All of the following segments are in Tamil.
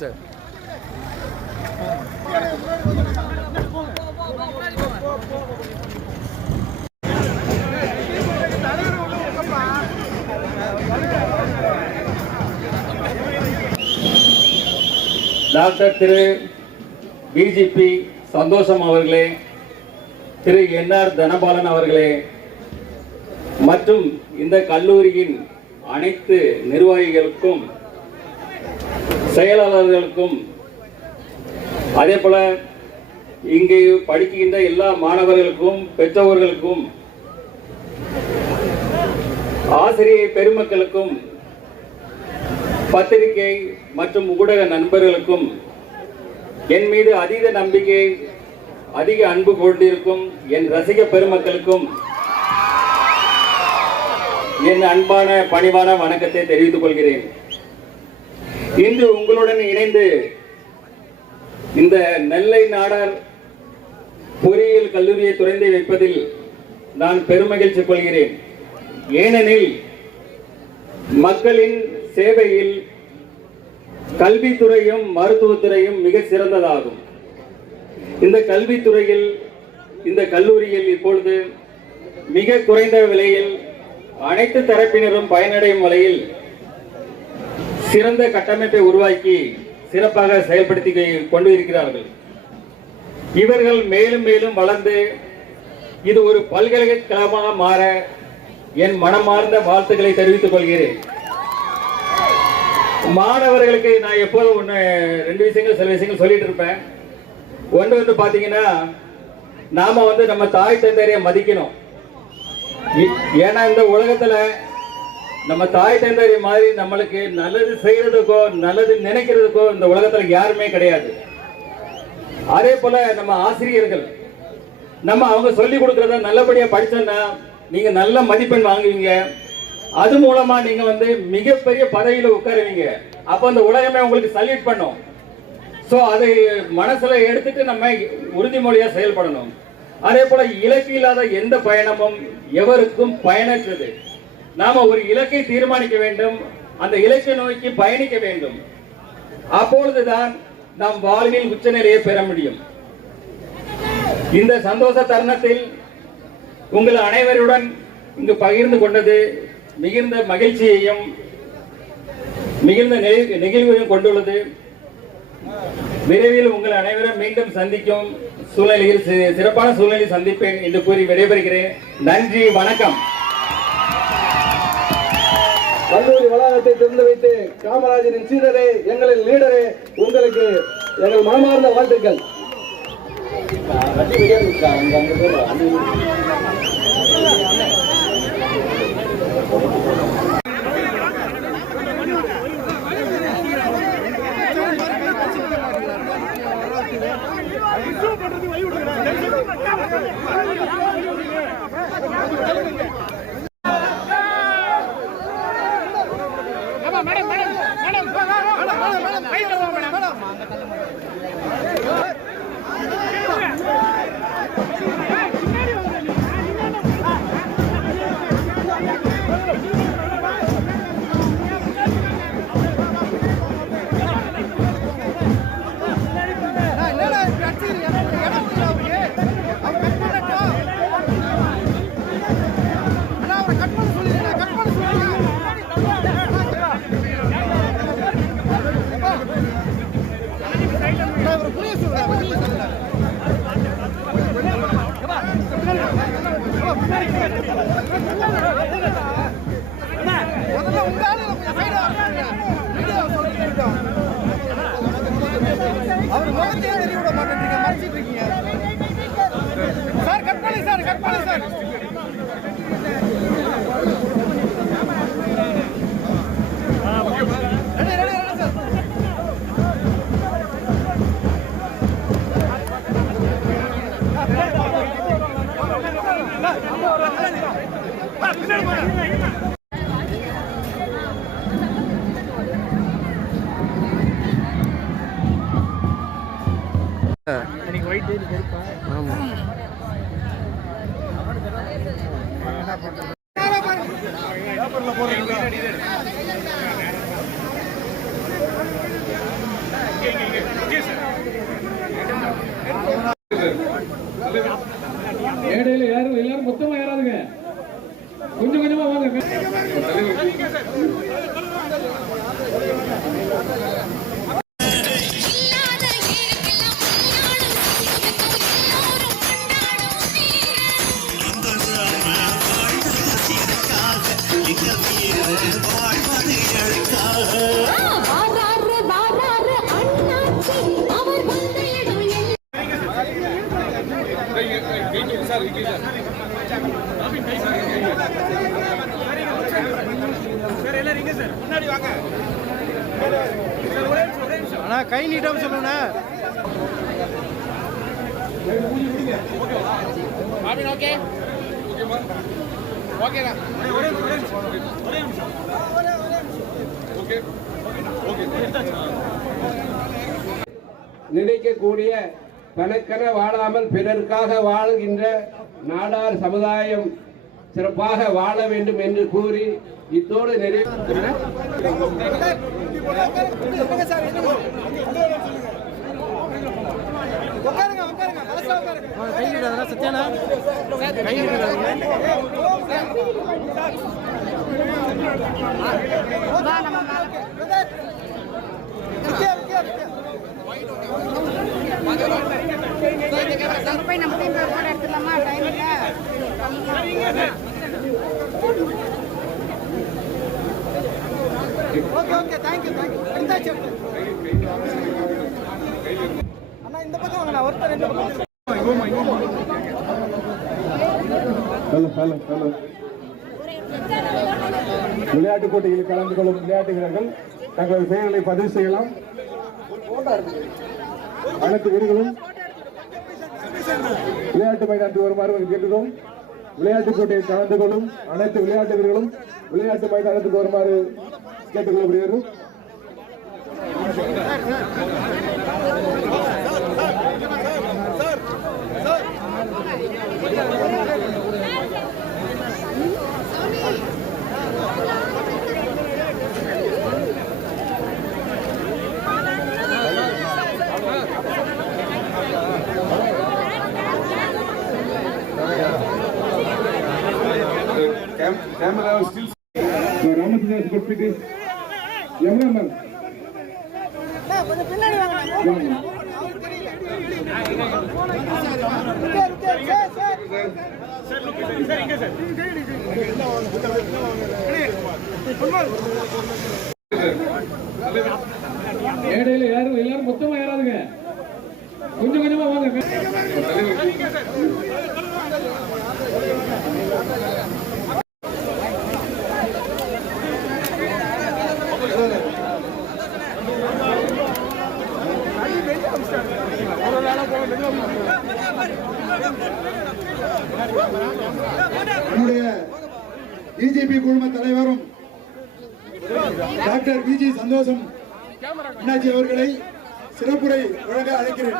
சார். டாக்டர் திரு பிஜிபி சந்தோஷம் அவர்களே, திரு என்ஆர் தனபாலன் அவர்களே மற்றும் இந்த கல்லூரியின் அனைத்து நிர்வாகிகளுக்கும் செயலாளர்களுக்கும் அதே போல இங்கு படிக்கின்ற எல்லா மாணவர்களுக்கும் பெற்றோர்களுக்கும் ஆசிரியர் பெருமக்களுக்கும் பத்திரிகை மற்றும் ஊடக நண்பர்களுக்கும் என் மீது அதீத நம்பிக்கை அதிக அன்பு கொண்டிருக்கும் என் ரசிக பெருமக்களுக்கும் என் அன்பான பணிவான வணக்கத்தை தெரிவித்துக் கொள்கிறேன். இன்று உங்களுடன் இணைந்து இந்த நெல்லை நாடார் பொறியியல் கல்லூரியை திறந்து வைப்பதில் நான் பெருமகிழ்ச்சி கொள்கிறேன். ஏனெனில் மக்களின் சேவையில் கல்வித்துறையும் மருத்துவத்துறையும் மிக சிறந்ததாகும். இந்த கல்வித்துறையில் இந்த கல்லூரியில் இப்பொழுது மிக குறைந்த விலையில் அனைத்து தரப்பினரும் பயனடையும் வகையில் சிறந்த கட்டமைப்பை உருவாக்கி சிறப்பாக செயல்படுத்தி கொண்டு இருக்கிறார்கள். இவர்கள் மேலும் மேலும் வளர்ந்து இது ஒரு பல்கலைக்கழகமாக மாற என் மனமார்ந்த வாழ்த்துக்களை தெரிவித்துக் கொள்கிறேன். மாணவர்களுக்கு நான் எப்போதும் ரெண்டு விஷயங்கள் சில விஷயங்கள் சொல்லிட்டு இருப்பேன். ஒன்று பாத்தீங்கன்னா, நாம நம்ம தாய் தந்தையரை மதிக்கணும். ஏன்னா இந்த உலகத்துல நம்ம தாய் தந்தையரை மாதிரி நம்மளுக்கு நல்லது செய்யறதுக்கோ நல்லது நினைக்கிறதுக்கோ இந்த உலகத்துல யாருமே கிடையாது. அதே போல நம்ம ஆசிரியர்கள் நம்ம அவங்க சொல்லி கொடுக்கறத நல்லபடியா படிச்சோன்னா நீங்க நல்ல மதிப்பெண் வாங்குவீங்க. அது மூலமா நீங்க மிகப்பெரிய பதவியில உட்காருவீங்க. அப்ப அந்த உலகமே உங்களுக்கு சல்யூட் பண்ணும். சோ அதை மனசுல எடுத்துட்டு நம்ம உறுதிமொழியா செயல்படணும். அதே போல இலக்கு இல்லாத எந்த பயணமும் எவருக்கும் பயனற்றது. நாம ஒரு இலக்கை தீர்மானிக்க வேண்டும், அந்த இலக்கை நோக்கி பயணிக்க வேண்டும். அப்பொழுதுதான் நாம் வாழ்வில் உச்சநிலையை பெற முடியும். இந்த சந்தோஷ தருணத்தில் உங்கள் அனைவருடன் இங்கு பகிர்ந்து கொண்டது மிகுந்த மகிழ்ச்சியையும் மிகுந்த நெகிழ்வையும் கொண்டுள்ளது. விரைவில் உங்கள் அனைவரும் மீண்டும் சந்திக்கும் சூழ்நிலையில் சிறப்பான சூழ்நிலையில் சந்திப்பேன் என்று கூறி விடைபெறுகிறேன். நன்றி, வணக்கம். கல்லூரி வளாகத்தை திறந்து வைத்து காமராஜரின் சீடரே, எங்களின் லீடரே, உங்களுக்கு எங்கள் மனமார்ந்த வாழ்த்துக்கள். அவர் முகத்தையே தெரிய விட மாட்டேன்றீங்க, மறைச்சிட்டு இருக்கீங்க சார். கற்பனை சார், கற்பனை சார். எனக்கு ஒயிட் இருப்பா. ஆமாம். அண்ணா கை நீட்டாம சொல்லுங்க. நினைக்கக்கூடிய தனக்கென வாழாமல் பிறருக்காக வாழ்கின்ற நாடார் சமுதாயம் சிறப்பாக வாழ வேண்டும் என்று கூறி இத்தோடு நிறைவு சத்யானா கை ஓகே தேங்க்யூ அண்ணா இந்த பக்கம் வாங்க ஒருத்தர் ரெண்டு பக்கம் ஹலோ விளையாட்டுப் போட்டிகளில் கலந்து கொள்ளும் விளையாட்டு வீரர்கள் தங்களது பெயர்களை பதிவு செய்யலாம். அனைத்து வீரர்களும் விளையாட்டு மைதானத்துக்கு வருமாறு கேட்டுள்ளோம். விளையாட்டுப் போட்டியில் கலந்து கொள்ளும் அனைத்து விளையாட்டு வீரர்களும் விளையாட்டு மைதானத்துக்கு வருமாறு கேட்டுக்கொள்ளப்படுகிறது. Camera still. So Ramachandra is good fit. Cameraman. கொஞ்சம் பின்னாடி வாங்க. மேடையில் எல்லாரும் மொத்தமா ஏறாதுங்க, கொஞ்சம் கொஞ்சமா வாங்க. நம்முடைய பிஜேபி குழும தலைவரும் டாக்டர் விஜி சந்தோஷம் அண்ணாச்சி அவர்களை சிறப்புரை வழங்க அழைக்கிறேன்.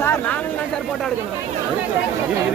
சார் நானும் சார் போட்டோ எடுக்கணும்.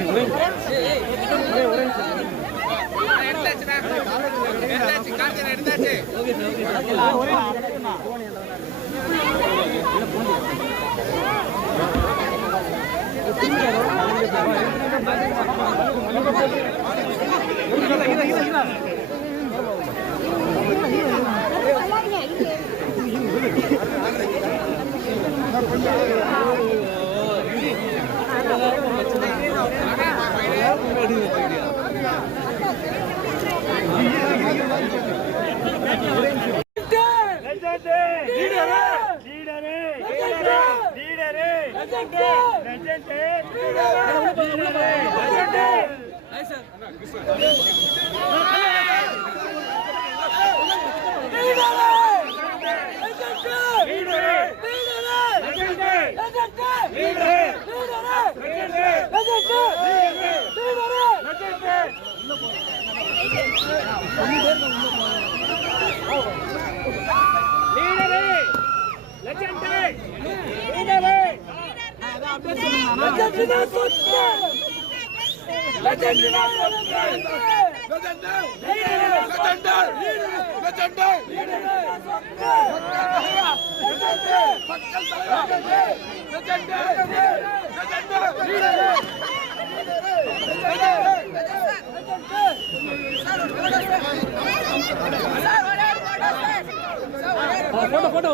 போட்டோ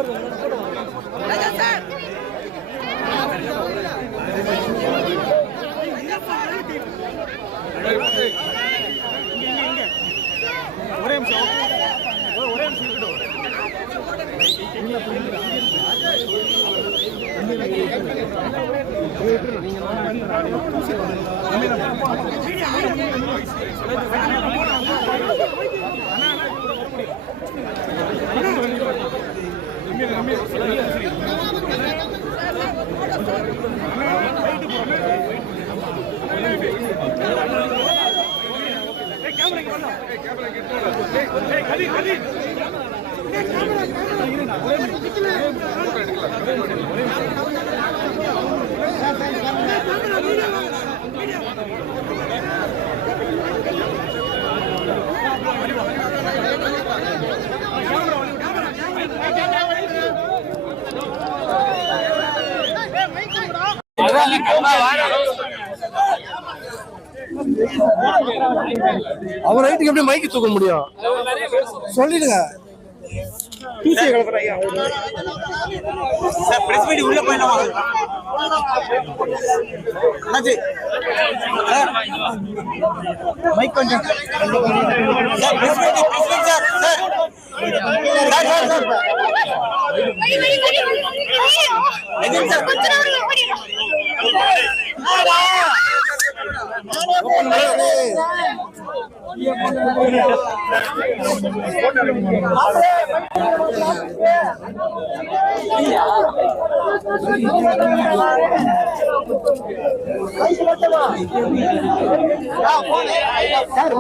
அவர் ரைட்டுக்கு எப்படி மைக்கு தூக்க முடியும் சொல்லிடுங்க. உள்ள போயிடலாம் மைக் கொஞ்சம் சார்